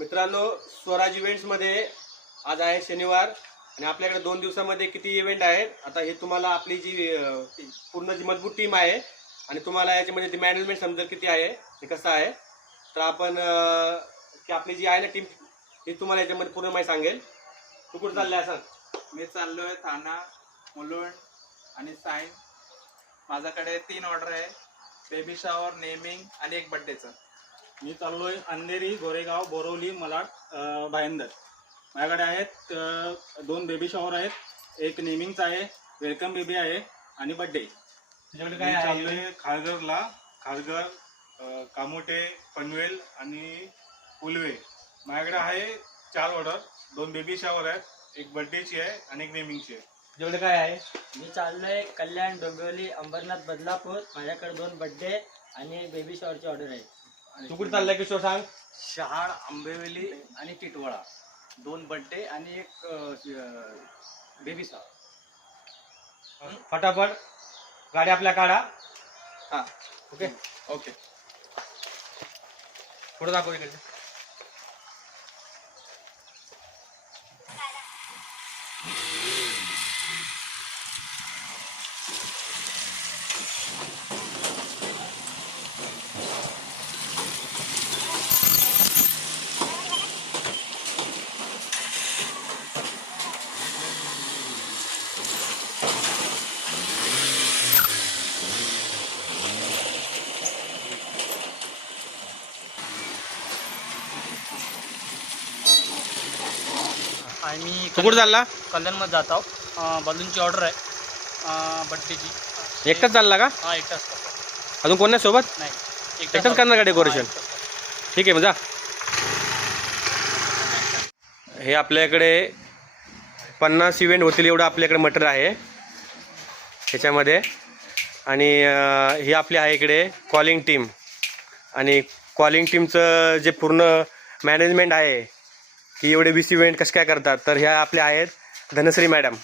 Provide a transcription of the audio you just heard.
मित्रांनो, स्वराज इव्हेंट्समध्ये आज आहे शनिवार आणि आपल्याकडे 2 दिवसामध्ये किती इव्हेंट आहेत आता हे तुम्हाला आपली जी पूर्ण जी मजबूत टीम आहे आणि तुम्हाला याच्यामध्ये मॅनेजमेंट समजेल किती आहे हे कसं आहे. तर आपण की आपली जी आहे ना टीम ही तुम्हाला याच्यामध्ये पूर्ण माहिती सांगेल. तू कुठं चाललाय सांग? मी चाललोय थाना, मुलुंड आणि साईन. माझ्याकडे 3 ऑर्डर आहे, बेबी शॉवर, नेमिंग आणि एक बर्थडेचं. मी चाललोय अंधेरी, गोरेगाव, बोरवली, malaड, भायंदर. माझ्याकडे आहेत 2 बेबी शॉवर आहेत, एक नेमिंगचा आहे, वेलकम बेबी आहे आणि बर्थडे. तुझ्याकडे मी काय आहे? चाललोय खारघर, कामोटे, पनवेल आणि उलवे. माझ्याकडे आहे 4 ऑर्डर, 2 बेबी शॉवर आहेत, एक बर्थडेची आहे आणि एक नेमिंगची आहे. तुझ्याकडे काय आहे? मी चाललोय कल्याण, डोंबिवली, अंबरनाथ, बदलापूर. माझ्याकडे 2 बर्थडे आणि बेबी शॉवरची ऑर्डर आहे. तू कुठं चाललाय किशोर सांग? शहाड, आंबेवली आणि टिटवाळा. 2 बर्थडे आणि एक बेबी शॉवर. फटाफट गाडी आपल्या काढा. हां, ओके, ओके. पुढे दाखव इकडे. आणि मी तू कुठं चालला? कल्याणमध्ये जात आहोत. बलूनची ऑर्डर आहे, बर्थडेची. एकटाच चालला का? हा, एकटाच करतो. अजून कोण नाही सोबत? नाही, एकटाच करणार का डेकोरेशन? ठीक आहे, मग जा. हे आपल्याकडे 50 इव्हेंट होतील एवढं आपल्याकडे मटेरियल आहे ह्याच्यामध्ये. आणि ही आपली आहे इकडे कॉलिंग टीम. आणि कॉलिंग टीमचं जे पूर्ण मॅनेजमेंट आहे की एवढे 20 इव्हेंट कसं काय करतात, तर ह्या आपल्या आहेत धनश्री मॅडम.